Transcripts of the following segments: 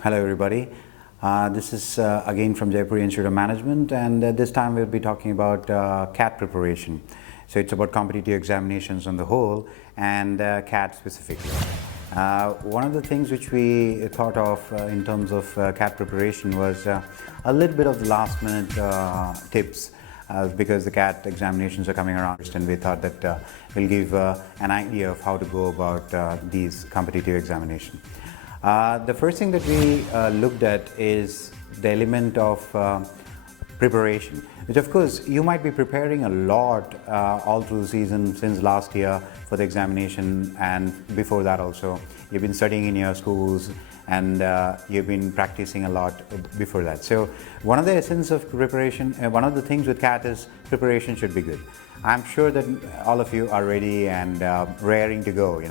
Hello everybody. This is again from Jaipuria Institute of Management, and this time we'll be talking about CAT preparation. So it's about competitive examinations on the whole and CAT specifically. One of the things which we thought of in terms of CAT preparation was a little bit of the last minute tips because the CAT examinations are coming around, and we thought that we'll give an idea of how to go about these competitive examinations. The first thing that we looked at is the element of preparation, which of course you might be preparing a lot all through the season since last year for the examination, and before that also you've been studying in your schools and you've been practicing a lot before that. So one of the essence of preparation, one of the things with CAT is preparation should be good. I'm sure that all of you are ready and raring to go,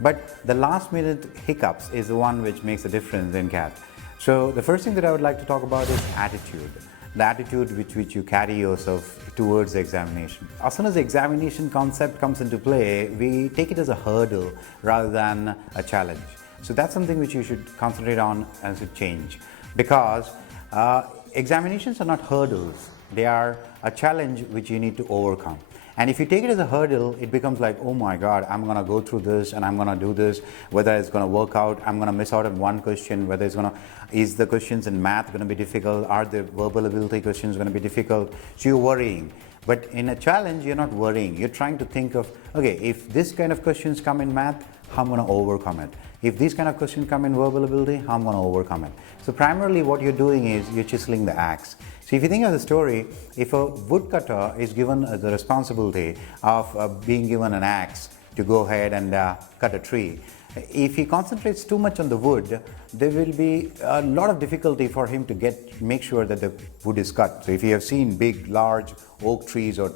But the last minute hiccups is the one which makes a difference in CAT. So the first thing that I would like to talk about is attitude. The attitude which you carry yourself towards the examination. As soon as the examination concept comes into play, we take it as a hurdle rather than a challenge. So that's something which you should concentrate on as a change, because examinations are not hurdles. They are a challenge which you need to overcome. And if you take it as a hurdle, it becomes like, oh my God, I'm going to go through this and I'm going to do this, whether it's going to work out, I'm going to miss out on one question, whether it's going to, is the questions in math going to be difficult, are the verbal ability questions going to be difficult? So you're worrying. But in a challenge, you're not worrying. You're trying to think of, okay, if this kind of questions come in math, how I'm going to overcome it. If these kind of questions come in verbal ability, how I'm going to overcome it. So primarily what you're doing is you're chiseling the axe. So if you think of the story, if a woodcutter is given the responsibility of being given an axe to go ahead and cut a tree, if he concentrates too much on the wood, there will be a lot of difficulty for him to make sure that the wood is cut. So if you have seen big, large oak trees or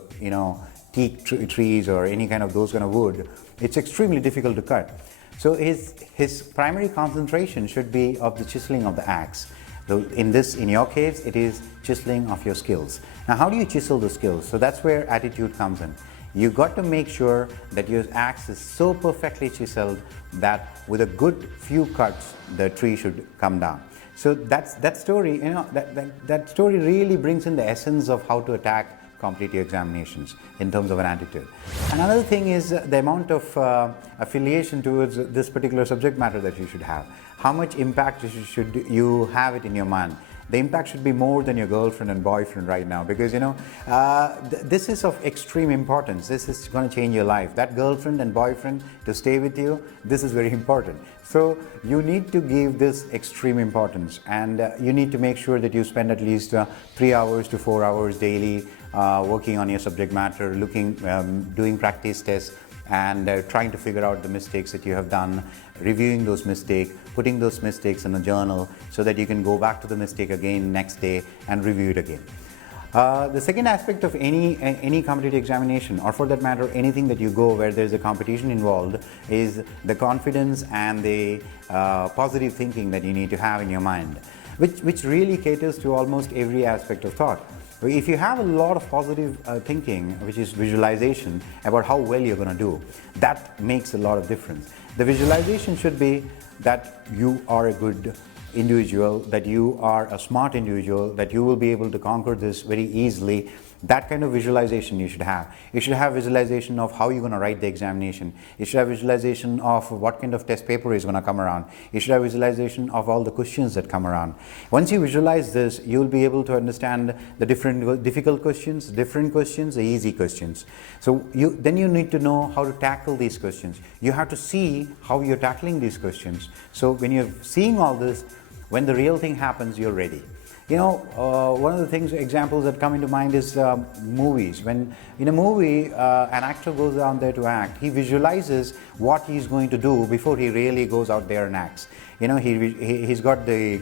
teak trees or any kind of those kind of wood, it's extremely difficult to cut. So his primary concentration should be of the chiseling of the axe. So in your case, it is chiseling of your skills. Now, how do you chisel the skills? So that's where attitude comes in. You got to make sure that your axe is so perfectly chiseled that with a good few cuts, the tree should come down. So that story, that story really brings in the essence of how to attack competitive examinations in terms of an attitude. Another thing is the amount of affiliation towards this particular subject matter that you should have. How much impact should you have it in your mind? The impact should be more than your girlfriend and boyfriend right now, because this is of extreme importance. This is going to change your life. That girlfriend and boyfriend to stay with you, this is very important. So you need to give this extreme importance, and you need to make sure that you spend at least 3 hours to 4 hours daily working on your subject matter, doing practice tests, and trying to figure out the mistakes that you have done, reviewing those mistakes, putting those mistakes in a journal so that you can go back to the mistake again next day and review it again. The second aspect of any competitive examination, or for that matter anything that you go where there's a competition involved, is the confidence and the positive thinking that you need to have in your mind, which really caters to almost every aspect of thought. If you have a lot of positive thinking, which is visualization about how well you're going to do, that makes a lot of difference. The visualization should be that you are a good individual, that you are a smart individual, that you will be able to conquer this very easily. That kind of visualization you should have. You should have visualization of how you're going to write the examination. You should have visualization of what kind of test paper is going to come around. You should have visualization of all the questions that come around. Once you visualize this, you'll be able to understand the different difficult questions, the easy questions. So then you need to know how to tackle these questions. You have to see how you're tackling these questions. So when you're seeing all this, when the real thing happens, you're ready. One of the examples that come into mind is movies. When in a movie, an actor goes down there to act, he visualizes what he's going to do before he really goes out there and acts. He's got the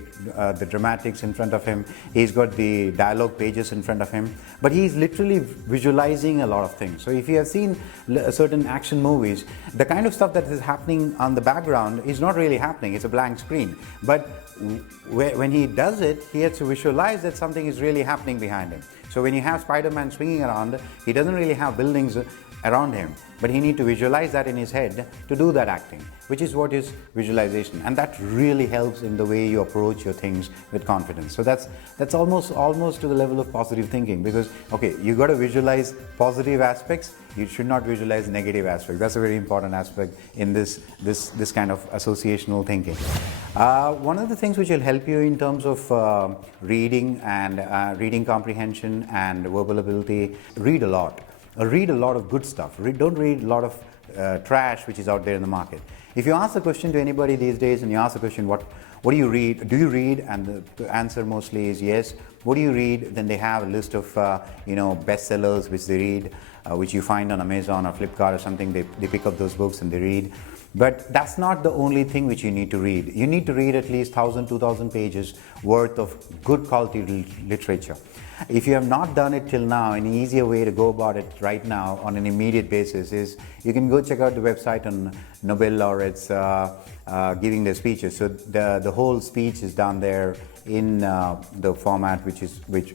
dramatics in front of him, he's got the dialogue pages in front of him, but he's literally visualizing a lot of things. So if you have seen certain action movies, the kind of stuff that is happening on the background is not really happening, it's a blank screen. But when he does it, he has to visualize that something is really happening behind him. So when you have Spider-Man swinging around, he doesn't really have buildings around him, but he need to visualize that in his head to do that acting, which is what is visualization, and that really helps in the way you approach your things with confidence. So that's almost to the level of positive thinking, because okay, you got to visualize positive aspects, you should not visualize negative aspects. That's a very important aspect in this kind of associational thinking. One of the things which will help you in terms of reading and reading comprehension and verbal ability, read a lot. Read a lot of good stuff. Don't read a lot of trash which is out there in the market. If you ask the question to anybody these days and you ask the question, what do you read? Do you read? And the answer mostly is yes. What do you read? Then they have a list of bestsellers which they read, which you find on Amazon or Flipkart or something. They pick up those books and they read. But that's not the only thing which you need to read. You need to read at least 1,000, 2,000 pages worth of good quality literature. If you have not done it till now, an easier way to go about it right now on an immediate basis is you can go check out the website on Nobel laureates giving their speeches. So the whole speech is down there in the format which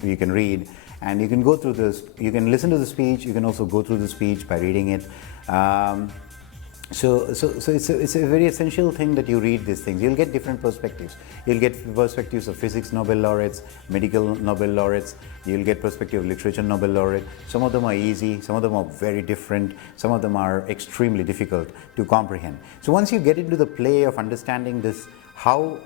you can read, and you can go through this. You can listen to the speech. You can also go through the speech by reading it. So it's a very essential thing that you read these things. You'll get different perspectives. You'll get perspectives of physics Nobel laureates, medical Nobel laureates. You'll get perspective of literature Nobel laureate. Some of them are easy, some of them are very different, some of them are extremely difficult to comprehend. So once you get into the play of understanding this, how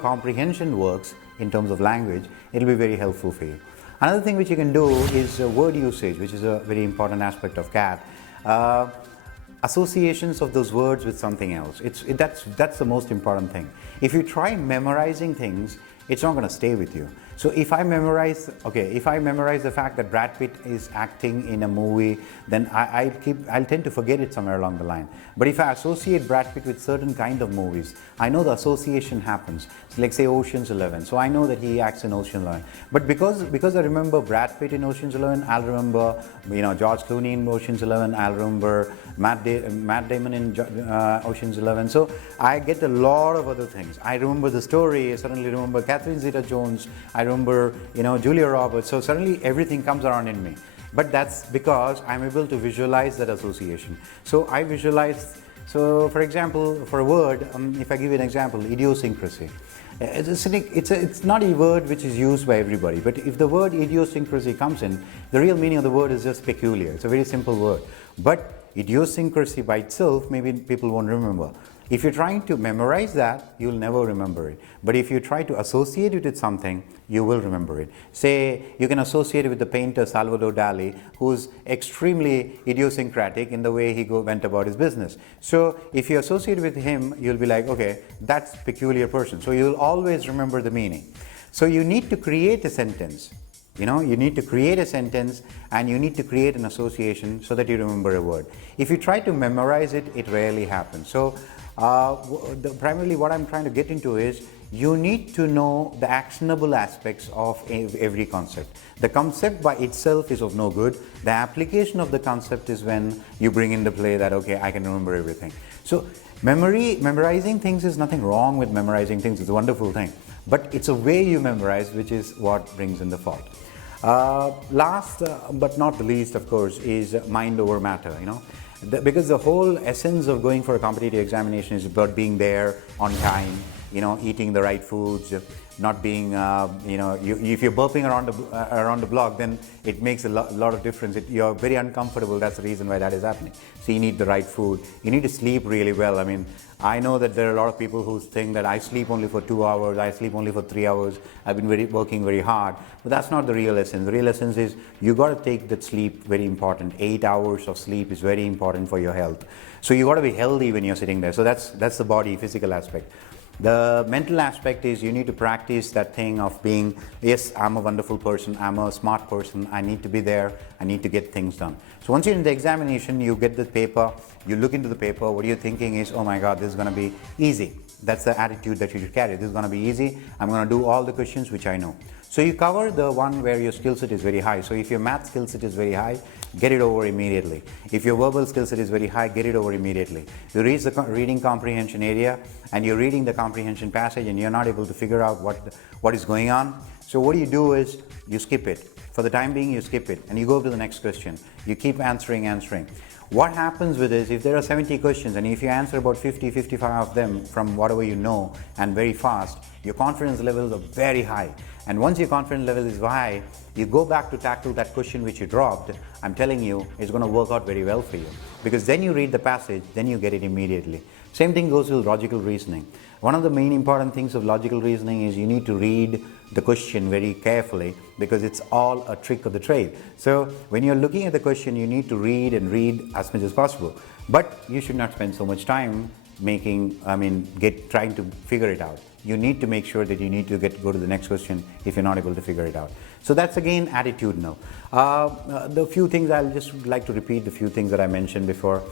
comprehension works in terms of language, it'll be very helpful for you. Another thing which you can do is word usage, which is a very important aspect of CAT. Associations of those words with something else. That's the most important thing. If you try memorizing things, it's not going to stay with you. So if I memorize the fact that Brad Pitt is acting in a movie, then I'll tend to forget it somewhere along the line. But if I associate Brad Pitt with certain kind of movies, I know the association happens. So like say Ocean's 11. So I know that he acts in Ocean's 11. But because I remember Brad Pitt in Ocean's 11, I'll remember George Clooney in Ocean's 11. I'll remember Matt Damon in Ocean's 11. So I get a lot of other things. I remember the story. I suddenly remember Catherine Zeta-Jones. I remember Julia Roberts. So suddenly everything comes around in me. But that's because I'm able to visualize that association. So I visualize. So for example, for a word, if I give you an example, idiosyncrasy. It's not a word which is used by everybody, but if the word idiosyncrasy comes in, the real meaning of the word is just peculiar. It's a very simple word. But idiosyncrasy by itself, maybe people won't remember. If you're trying to memorize that, you'll never remember it. But if you try to associate it with something, you will remember it. Say, you can associate it with the painter Salvador Dali, who's extremely idiosyncratic in the way he went about his business. So if you associate with him, you'll be like, okay, that's a peculiar person. So you'll always remember the meaning. So you need to create a sentence. You need to create a sentence and you need to create an association so that you remember a word. If you try to memorize it, it rarely happens. So primarily what I'm trying to get into is you need to know the actionable aspects of every concept. The concept by itself is of no good. The application of the concept is when you bring in the play that, okay, I can remember everything. So memorizing things is nothing wrong with memorizing things. It's a wonderful thing. But it's a way you memorize which is what brings in the fault. Last but not the least, of course, is mind over matter. Because the whole essence of going for a competitive examination is about being there on time, eating the right foods, not being, if you're burping around the block, then it makes a lot of difference. You're very uncomfortable. That's the reason why that is happening. So you need the right food. You need to sleep really well. I mean, I know that there are a lot of people who think that I sleep only for 2 hours, I sleep only for 3 hours, I've been working very hard. But that's not the real essence. The real essence is you got to take that sleep very important. 8 hours of sleep is very important for your health. So you got to be healthy when you're sitting there. So that's the body, physical aspect. The mental aspect is you need to practice that thing of being, yes, I'm a wonderful person, I'm a smart person, I need to be there, I need to get things done. So once you're in the examination, you get the paper, you look into the paper, what you're thinking is, oh my God, this is going to be easy. That's the attitude that you should carry. This is going to be easy. I'm going to do all the questions which I know. So you cover the one where your skill set is very high. So if your math skill set is very high, get it over immediately. If your verbal skill set is very high, get it over immediately. You reach the reading comprehension area and you're reading the comprehension passage and you're not able to figure out what is going on. So what you do is you skip it. For the time being, you skip it and you go to the next question. You keep answering. What happens with this, if there are 70 questions and if you answer about 50, 55 of them from whatever you know and very fast, your confidence levels are very high. And once your confidence level is high, you go back to tackle that question which you dropped. I'm telling you, it's going to work out very well for you, because then you read the passage, then you get it immediately. Same thing goes with logical reasoning. One of the main important things of logical reasoning is you need to read the question very carefully, because it's all a trick of the trade. So when you're looking at the question, you need to read as much as possible. But you should not spend so much time trying to figure it out. You need to make sure that you need to go to the next question if you're not able to figure it out. So that's again attitudinal. The few things I'll just like to repeat, the few things that I mentioned before.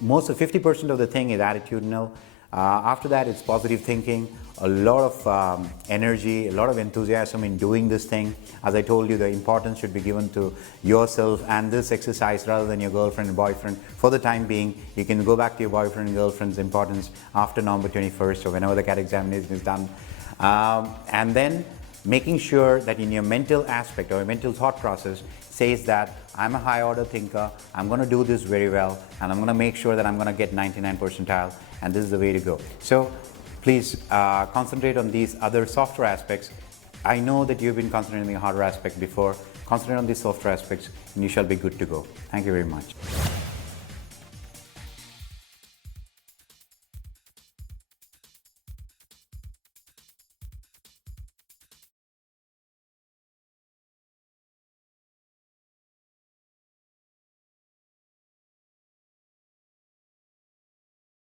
Most of 50% of the thing is attitudinal. After that, it's positive thinking, a lot of energy, a lot of enthusiasm in doing this thing. As I told you, the importance should be given to yourself and this exercise rather than your girlfriend and boyfriend. For the time being, you can go back to your boyfriend and girlfriend's importance after November 21st or whenever the CAT examination is done. And then making sure that in your mental aspect or your mental thought process says that I'm a high order thinker, I'm going to do this very well, and I'm going to make sure that I'm going to get 99 percentile, and this is the way to go. So please concentrate on these other softer aspects. I know that you've been concentrating on the harder aspect before. Concentrate on these softer aspects and you shall be good to go. Thank you very much.